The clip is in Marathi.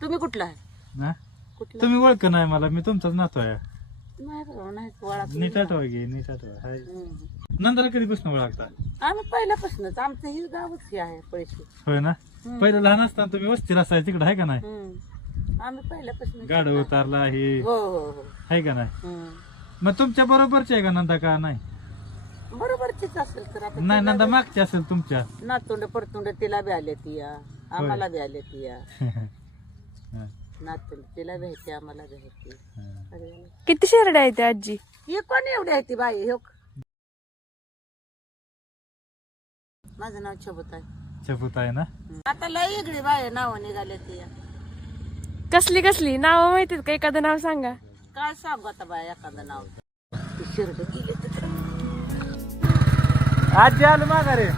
तुम्ही कुठला आहे? ना कुठला? तुम्ही ओळख नाही मला, मी तुमचाच नातो आहे. नाही बाबा, नाही ओळखलं. नीट आठवा घे, नीट आठवा. हाय हम्म. नंतर कधीपासून ओळखता? आम्ही पहिल्यापासूनच आमचं ही गावच हे आहे पैसे. होय ना. पहिलं लहान असताना तुम्ही वस्तीला असाय तिकडे, आहे का नाही? आम्ही पहिल्यापासून गाडव उतारला हे, हो हो हो. आहे का नाही? हम्म. मग तुमच्या बरोबरची आहे का नंदा का नाही? बरोबरचीच असेल तर आता नाही, नंदा मागची असेल तुमच्या. नातुंड परतुंड तिला बी आले ती या, आम्हाला बी आले ती या. हा, नातुंड तिला भेटते, आम्हाला भेटते. हा. किती शेरड्या आहेत त्या आजी? हे कोण एवढी आहे ती बाई? हो, माझं नाव छबुत आहे. छपूत आहे ना. आता लय वेगळी बाई नाव निघाले ती या. कसली कसली नाव माहितीत का? एखादं नाव सांगा. काय सांगू आता बाई एखादं नाव. ती शिरड गेली तिकडे. आजी आलो माघारे.